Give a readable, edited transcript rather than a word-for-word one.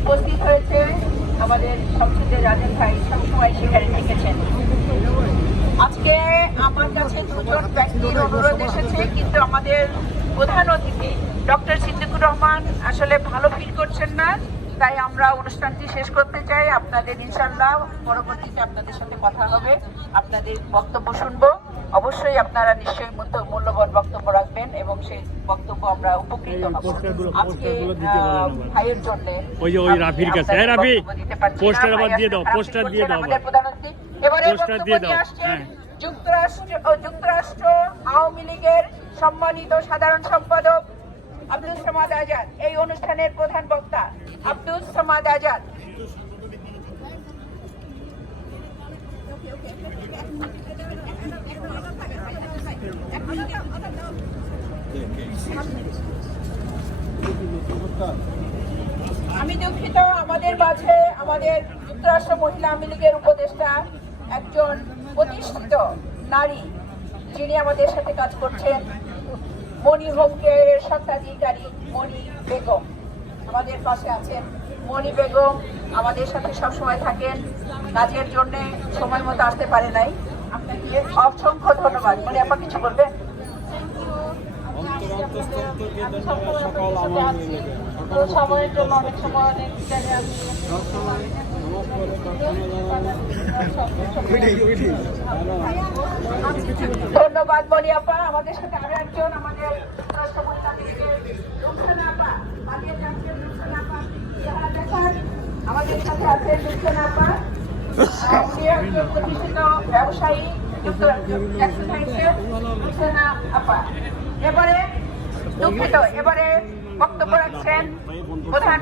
উপস্থিত হয়েছে আমাদের সবচেয়ে রাজেন ভাই সবসময় সেখানে থেকেছেন। আজকে আমার কাছে দুজন ব্যক্তির অনুরোধ এসেছে, কিন্তু আমাদের প্রধান অতিথি ডক্টর সিদ্দিকুর রহমান আসলে ভালো ফিল করছেন না, তাই আমরা অনুষ্ঠানটি শেষ করতে চাই। আপনাদের ইনশাআল্লাহ পরবর্তীতে আপনাদের সাথে কথা হবে, আপনাদের বক্তব্য শুনবো। অবশ্যই আপনারা নিশ্চয়ই মূল্যবান বক্তব্য রাখবেন এবং সেই বক্তব্য আমরা উপকৃত হব। আজকে ভাইয়ের জন্য আমাদের প্রধান অতিথি এবারে যুক্তরাষ্ট্র আওয়ামী লীগের সম্মানিত সাধারণ সম্পাদক আব্দুল সামাদ আজাদ, এই অনুষ্ঠানের প্রধান বক্তা আব্দুল সামাদ আজাদ। আমি দুঃখিত, আমাদের মাঝে আমাদের যুক্তরাষ্ট্র মহিলা আওয়ামী লীগের উপদেষ্টা একজন প্রতিষ্ঠিত নারী, যিনি আমাদের সাথে কাজ করছেন, মণি হোম কেয়ারের স্বত্বাধিকারী মণি বেগম আমাদের পাশে আছেন। মণি বেগম আমাদের সাথে সবসময় থাকেন, কাজের জন্য সময় মতো আসতে পারে নাই। আপনাকে অসংখ্য ধন্যবাদ। মণি আপা কিছু বলবেন? সময়ের জন্য অনেক সময় অনেক ধন্যবাদ মণি আপা। আমাদের সাথে আরো একজন আমাদের আমাদের সাথে আছে লুৎফানা আপা, প্রতিষ্ঠিত ব্যবসায়ী লুৎফানা আপা। এবারে দুঃখিত, এবারে বক্তব্য রাখছেন প্রধান